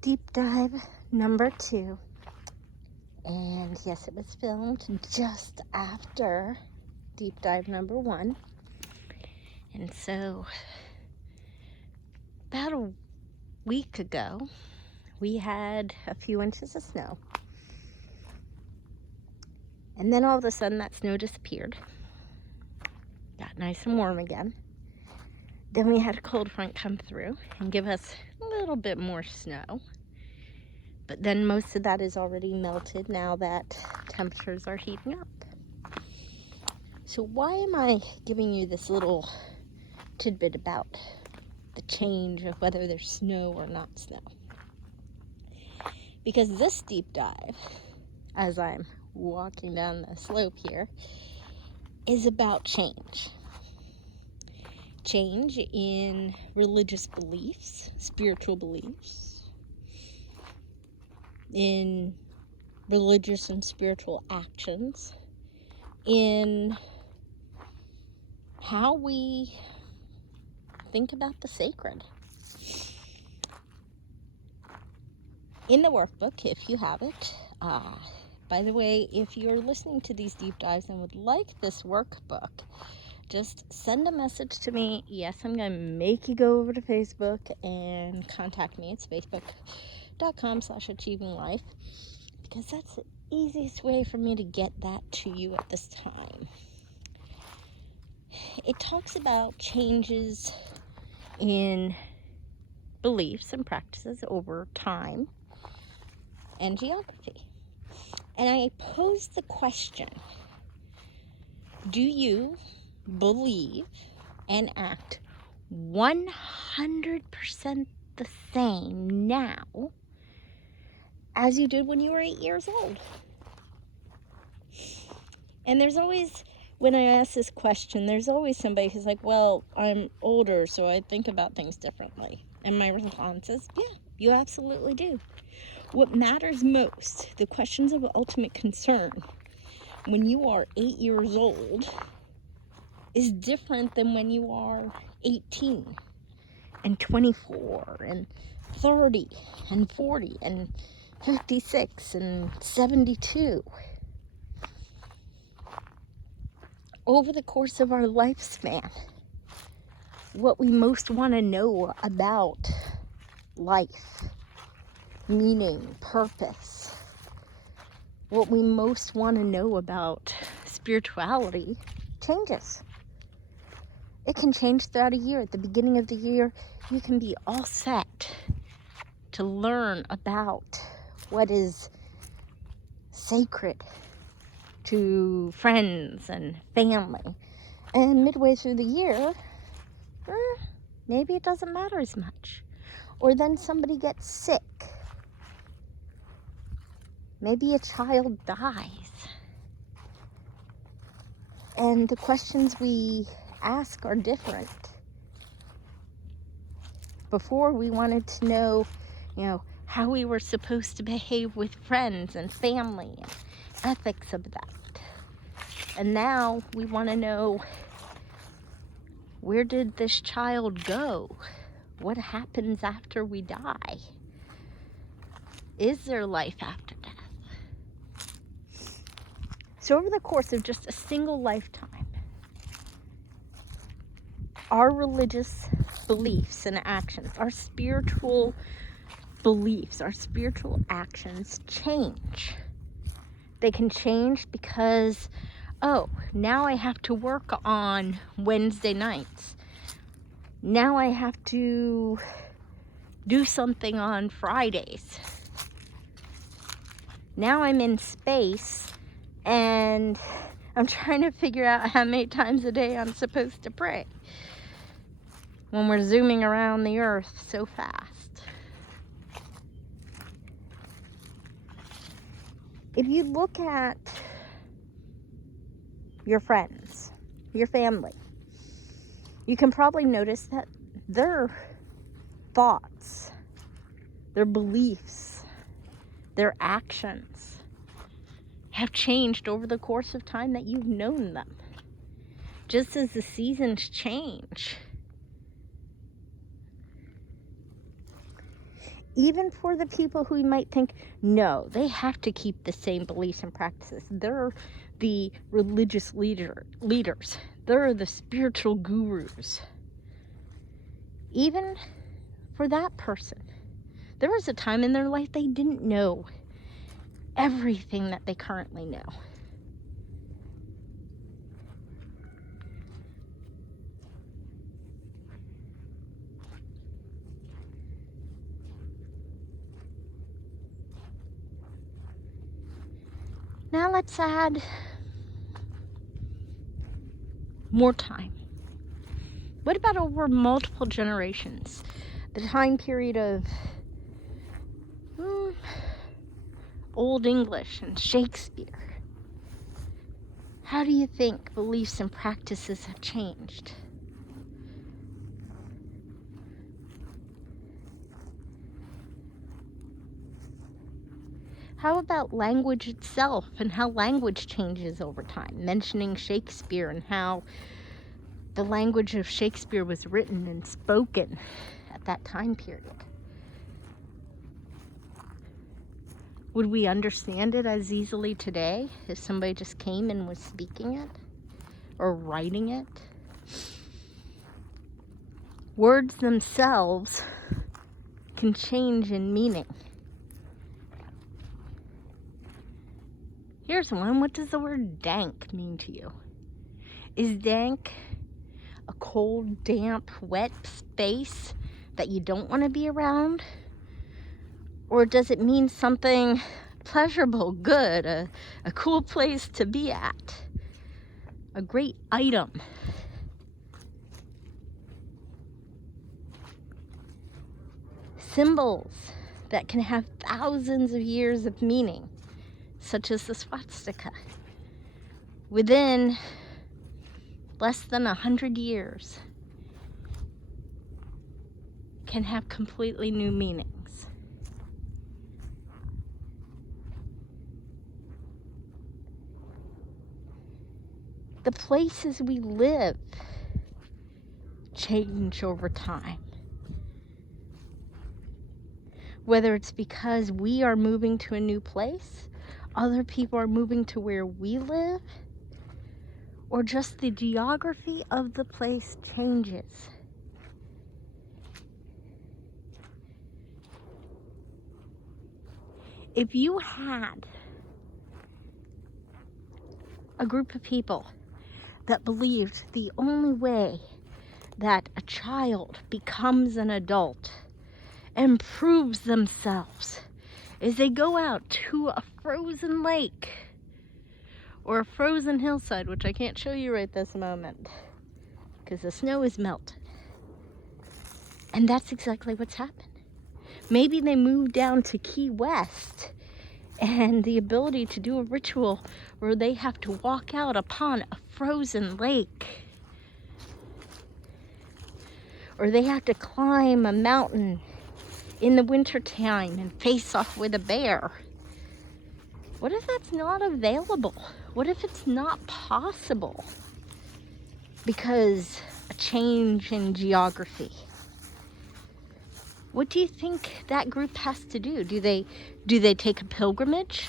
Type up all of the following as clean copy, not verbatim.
deep dive number 2. And yes, it was filmed just after deep dive number 1. And so about a week ago, we had a few inches of snow. And then all of a sudden that snow disappeared. Got nice and warm again. Then we had a cold front come through and give us a little bit more snow. But then most of that is already melted now that temperatures are heating up. So why am I giving you this little tidbit about the change of whether there's snow or not snow? Because this deep dive, as I'm walking down the slope here, is about change. Change in religious beliefs, spiritual beliefs, in religious and spiritual actions, in how we think about the sacred. In the workbook, if you have it, by the way, if you're listening to these deep dives and would like this workbook, just send a message to me. Yes, I'm going to make you go over to Facebook and contact me. It's facebook.com/achievinglife, because that's the easiest way for me to get that to you at this time. It talks about changes in beliefs and practices over time and geography. And I pose the question, do you believe and act 100% the same now as you did when you were 8 years old? And there's always, when I ask this question, there's always somebody who's like, well, I'm older, so I think about things differently. And my response is, yeah, you absolutely do. What matters most, the questions of ultimate concern, when you are 8 years old, is different than when you are 18 and 24 and 30 and 40 and 56 and 72. Over the course of our lifespan, what we most want to know about life, meaning, purpose, what we most want to know about spirituality changes. It can change throughout a year. At the beginning of the year, you can be all set to learn about what is sacred to friends and family. And midway through the year, maybe it doesn't matter as much. Or then somebody gets sick. Maybe a child dies. And the questions we ask are different. Before, we wanted to know, how we were supposed to behave with friends and family and ethics of that. And now we want to know, where did this child go? What happens after we die? Is there life after death? So over the course of just a single lifetime, our religious beliefs and actions, our spiritual beliefs, our spiritual actions change. They can change because, now I have to work on Wednesday nights. Now I have to do something on Fridays. Now I'm in space and I'm trying to figure out how many times a day I'm supposed to pray when we're zooming around the earth so fast. If you look at your friends, your family, you can probably notice that their thoughts, their beliefs, their actions have changed over the course of time that you've known them. Just as the seasons change. even for the people who might think, no, they have to keep the same beliefs and practices. They're the religious leaders. They're the spiritual gurus. Even for that person, there was a time in their life they didn't know everything that they currently know. Now let's add more time. What about over multiple generations? The time period of Old English and Shakespeare. How do you think beliefs and practices have changed? How about language itself and how language changes over time? Mentioning Shakespeare and how the language of Shakespeare was written and spoken at that time period. Would we understand it as easily today if somebody just came and was speaking it or writing it? Words themselves can change in meaning. Here's one. What does the word dank mean to you? Is dank a cold, damp, wet space that you don't want to be around? Or does it mean something pleasurable, good, a cool place to be at, a great item? Symbols that can have thousands of years of meaning, such as the swastika, within less than 100 years, can have completely new meanings. The places we live change over time. Whether it's because we are moving to a new place, other people are moving to where we live, or just the geography of the place changes. If you had a group of people that believed the only way that a child becomes an adult and proves themselves is they go out to a frozen lake or a frozen hillside, which I can't show you right this moment because the snow is melted. And that's exactly what's happened. Maybe they moved down to Key West and the ability to do a ritual where they have to walk out upon a frozen lake, or they have to climb a mountain in the wintertime and face off with a bear. What if that's not available? What if it's not possible because a change in geography? What do you think that group has to do? Do they take a pilgrimage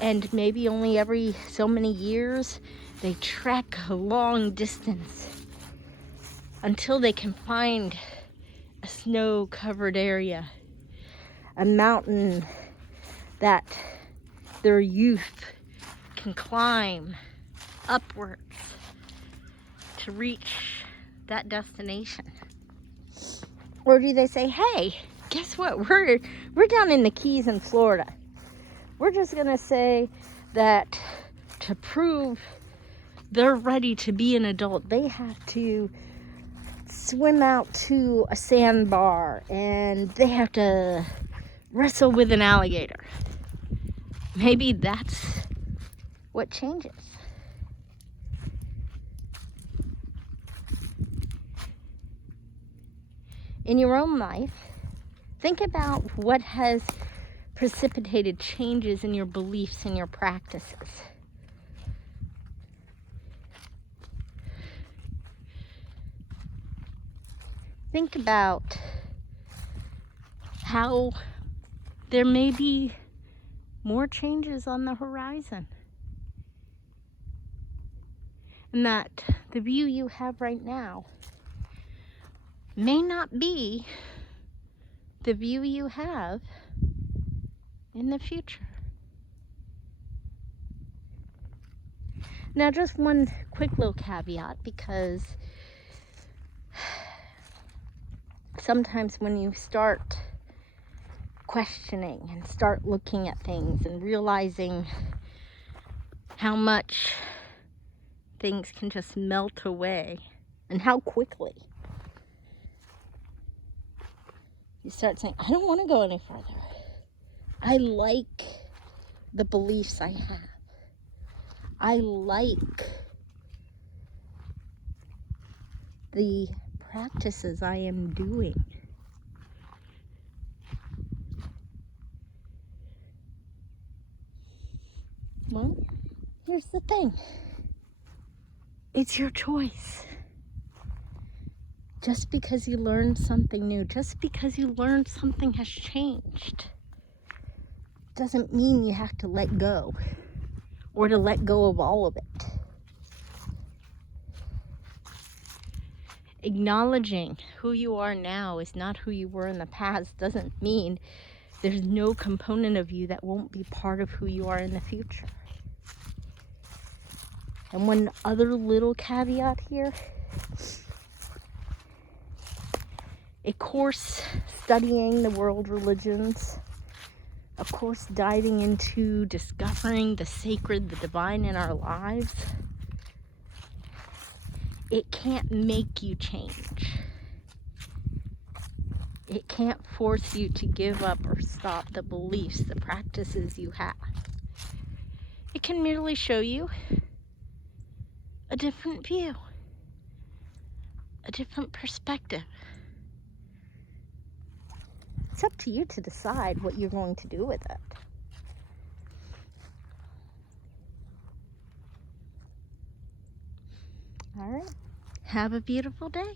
and maybe only every so many years they trek a long distance until they can find a snow-covered area, a mountain that their youth can climb upwards to reach that destination? Or do they say, hey, guess what? We're down in the Keys in Florida. We're just going to say that to prove they're ready to be an adult, they have to swim out to a sandbar and they have to wrestle with an alligator. Maybe that's what changes. In your own life, think about what has precipitated changes in your beliefs and your practices. Think about how there may be more changes on the horizon. And that the view you have right now may not be the view you have in the future. Now, just one quick little caveat, because sometimes when you start questioning and start looking at things and realizing how much things can just melt away and how quickly, you start saying, I don't want to go any further. I like the beliefs I have. I like the practices I am doing. Well, here's the thing. It's your choice. Just because you learned something new, just because you learned something has changed, doesn't mean you have to let go or to let go of all of it. Acknowledging who you are now is not who you were in the past doesn't mean there's no component of you that won't be part of who you are in the future. And one other little caveat here, a course studying the world religions, a course diving into discovering the sacred, the divine in our lives, it can't make you change. It can't force you to give up or stop the beliefs, the practices you have. It can merely show you a different view, a different perspective. It's up to you to decide what you're going to do with it. All right. Have a beautiful day.